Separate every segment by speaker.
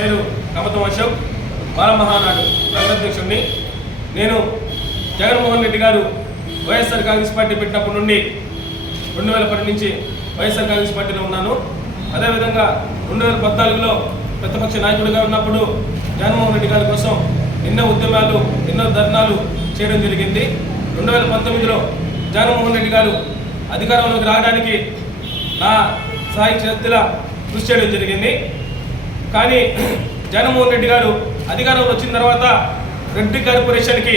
Speaker 1: పేరు కమతం అశోక్ బాలమహానాడు ప్రజాధ్యక్షుడిని నేను జగన్మోహన్ రెడ్డి గారు వైఎస్ఆర్ కాంగ్రెస్ పార్టీ పెట్టినప్పటి నుండి రెండు వేల పది నుంచి వైఎస్ఆర్ కాంగ్రెస్ పార్టీలో ఉన్నాను. అదేవిధంగా రెండు వేల పద్నాలుగులో ప్రతిపక్ష నాయకుడిగా ఉన్నప్పుడు జగన్మోహన్ రెడ్డి గారి కోసం ఎన్నో ఉద్యమాలు ఎన్నో ధర్నాలు చేయడం జరిగింది. రెండు వేల పంతొమ్మిదిలో జగన్మోహన్ రెడ్డి గారు అధికారంలోకి రావడానికి నా సాయి శక్తుల కృషి చేయడం జరిగింది. కానీ జగన్మోహన్ రెడ్డి గారు అధికారంలో వచ్చిన తర్వాత రెడ్డి కార్పొరేషన్కి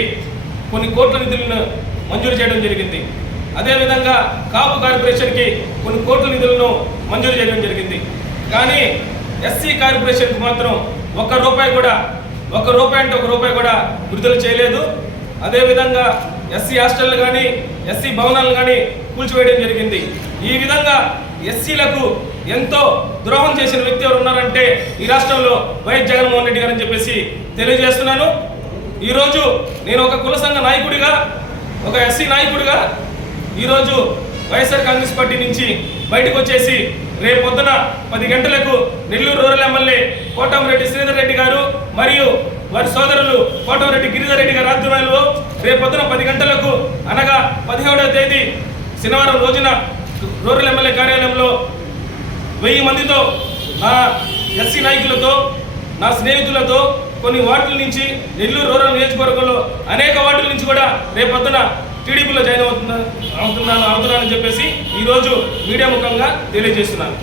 Speaker 1: కొన్ని కోట్ల నిధులను మంజూరు చేయడం జరిగింది. అదేవిధంగా కాపు కార్పొరేషన్కి కొన్ని కోట్ల నిధులను మంజూరు చేయడం జరిగింది. కానీ ఎస్సీ కార్పొరేషన్కి మాత్రం ఒక్క రూపాయి కూడా ఒక రూపాయి అంటే ఒక రూపాయి కూడా విడుదల చేయలేదు. అదేవిధంగా ఎస్సీ హాస్టళ్ళు కానీ ఎస్సీ భవనాలు కానీ కూల్చివేయడం జరిగింది. ఈ విధంగా ఎస్సీలకు ఎంతో ద్రోహం చేసిన వ్యక్తి ఉంటే ఈ రాష్ట్రంలో వైఎస్ జగన్మోహన్ రెడ్డి గారు అని చెప్పేసి తెలియజేస్తున్నాను. ఈరోజు నేను ఒక కుల సంఘ నాయకుడిగా ఒక ఎస్సీ నాయకుడిగా ఈరోజు వైఎస్ఆర్ కాంగ్రెస్ పార్టీ నుంచి బయటకు వచ్చేసి రేపు పొద్దున పది గంటలకు నెల్లూరు రూరల్ ఎమ్మెల్యే కోటంరెడ్డి శ్రీధర్ రెడ్డి గారు మరియు వారి సోదరులు కోటంరెడ్డి గిరిధర్ రెడ్డి గారి ఆధ్వర్యంలో రేపు పొద్దున పది గంటలకు అనగా పదిహేడవ తేదీ శనివారం రోజున రూరల్ ఎమ్మెల్యే కార్యాలయంలో వెయ్యి మందితో ఎస్సీ నాయకులతో నా స్నేహితులతో కొన్ని వార్డుల నుంచి నెల్లూరు రూరల్ నియోజకవర్గంలో అనేక వార్డుల నుంచి కూడా రేపొద్దున టీడీపీలో జాయిన్ అవుతున్నా అవుతున్నాను అవుతున్నానని చెప్పేసి ఈరోజు మీడియా ముఖంగా తెలియజేస్తున్నాను.